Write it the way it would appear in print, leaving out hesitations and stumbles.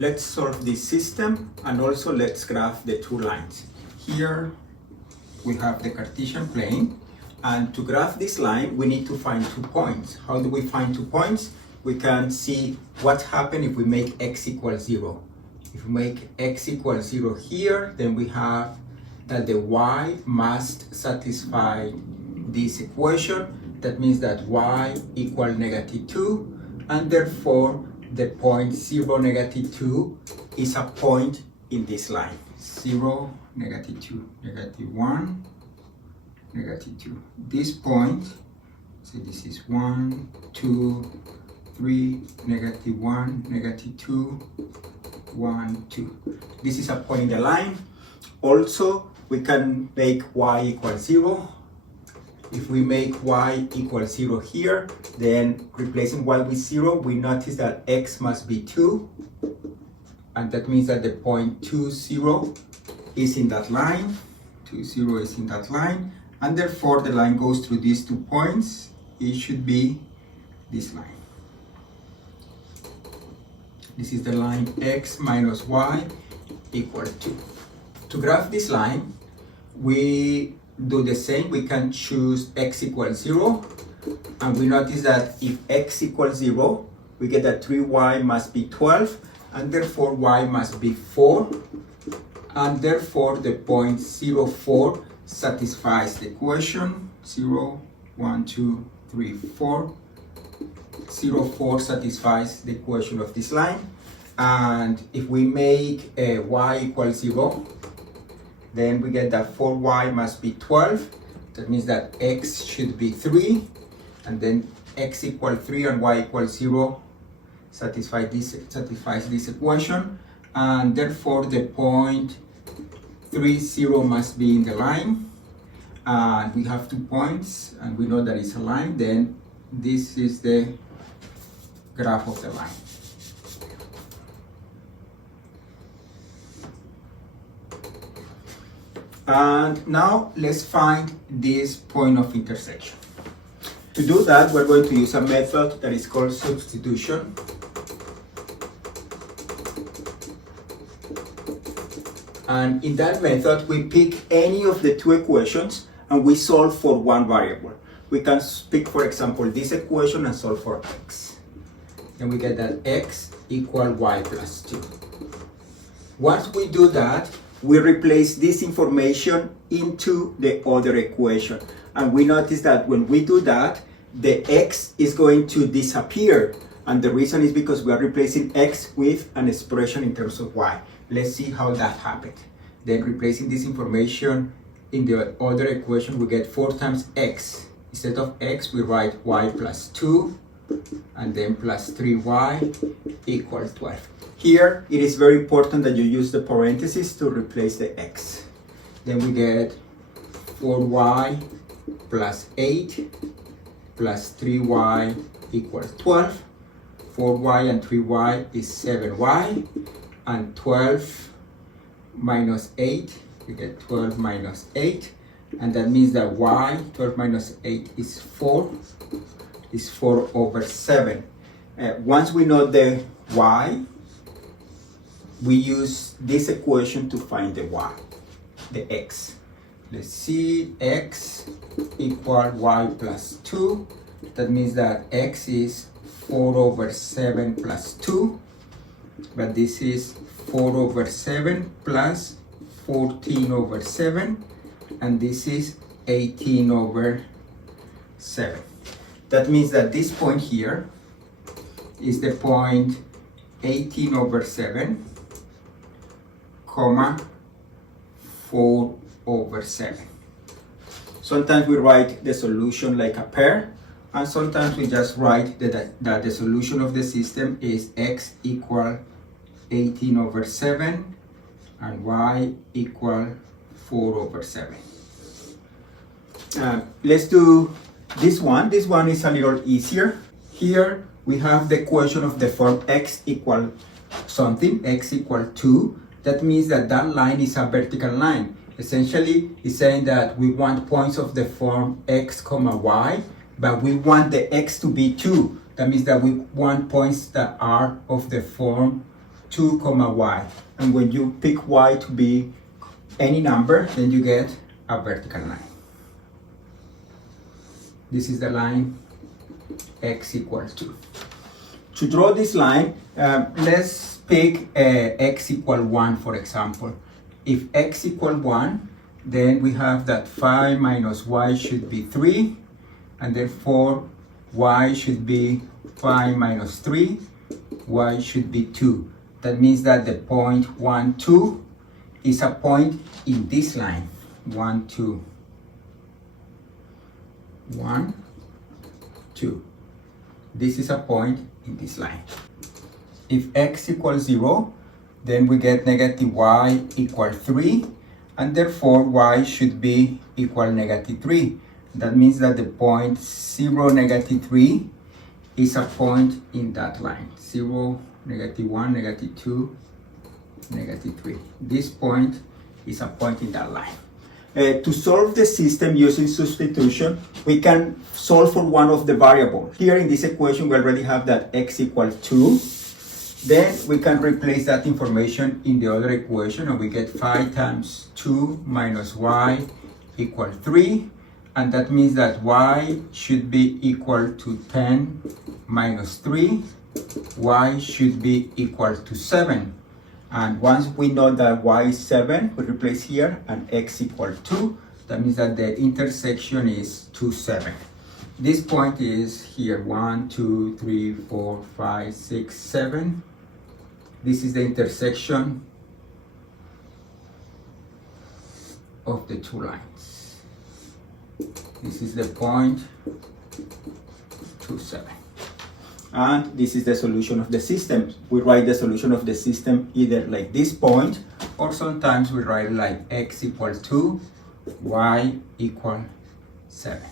Let's solve this system and also let's graph the two lines. Here we have the Cartesian plane, and to graph this line we need to find 2 points. How do we find 2 points? We can see what happens if we make x equals 0. If we make x equals 0 here, then we have that the y must satisfy this equation. That means that y equals -2, and therefore the point 0, -2 is a point in this line. 0, -2, -1, -2. This point, so this is 1, 2, 3, -1, -2, 1, 2. This is a point in the line. Also, we can make y equals 0. If we make y equals 0 here, then replacing y with 0, we notice that x must be 2. And that means that the point 2, 0 is in that line. 2, 0 is in that line. And therefore, the line goes through these 2 points. It should be this line. This is the line x minus y equal 2. To graph this line, we do the same. We can choose x equals 0, and we notice that if x equals 0, we get that 3y must be 12, and therefore y must be 4, and therefore the point 0, 4 satisfies the equation. 0, 1, 2, 3, 4. 0, 4 satisfies the equation of this line. And if we make y equals 0, then we get that 4y must be 12. That means that x should be 3, and then x equals 3 and y equals 0 satisfies this equation, and therefore the point 3, 0 must be in the line. And we have 2 points, and we know that it's a line. Then this is the graph of the line. And now let's find this point of intersection. To do that, we're going to use a method that is called substitution. And in that method, we pick any of the 2 equations and we solve for one variable. We can pick, for example, this equation and solve for x. And we get that x equals y plus 2. Once we do that, we replace this information into the other equation. And we notice that when we do that, the x is going to disappear. And the reason is because we are replacing x with an expression in terms of y. Let's see how that happened. Then replacing this information in the other equation, we get 4 times x. Instead of x, we write y plus 2, and then plus 3y equals 12. Here, it is very important that you use the parentheses to replace the x. Then we get 4y plus 8 plus 3y equals 12. 4y and 3y is 7y, and 12 minus 8, we get 12 minus 8, and that means that y, 12 minus 8 is 4, is 4 over 7. Once we know the y, we use this equation to find the y, the x. Let's see, x equals y plus 2. That means that x is 4 over 7 plus 2. But this is 4 over 7 plus 14 over 7. And this is 18 over 7. That means that this point here is the point 18 over 7, comma 4 over 7. Sometimes we write the solution like a pair, and sometimes we just write that the solution of the system is x equal 18 over 7 and y equal 4 over 7. Let's do this one. This one is a little easier. Here we have the equation of the form x equal something, x equal 2. That means that that line is a vertical line. Essentially, it's saying that we want points of the form x comma y, but we want the x to be 2. That means that we want points that are of the form 2 comma y. And when you pick y to be any number, then you get a vertical line. This is the line x equals 2. To draw this line, let's pick x equal 1, for example. If x equal 1, then we have that 5 minus y should be 3, and therefore y should be 5 minus 3, y should be 2. That means that the point 1, 2 is a point in this line. 1, 2. 1, 2. This is a point in this line. If x equals 0, then we get negative y equal 3, and therefore y should be equal negative 3. That means that the point 0, negative 3 is a point in that line. 0, negative 1, negative 2, negative 3. This point is a point in that line. To solve the system using substitution, we can solve for one of the variables. Here in this equation, we already have that x equals 2. Then we can replace that information in the other equation, and we get 5 times 2 minus y equal 3. And that means that y should be equal to 10 minus 3. Y should be equal to 7. And once we know that y is 7, we replace here and x equals 2. That means that the intersection is 2, 7. This point is here 1, 2, 3, 4, 5, 6, 7. This is the intersection of the two lines. This is the point 2, 7. And this is the solution of the system. We write the solution of the system either like this point, or sometimes we write it like x equals 2, y equal 7.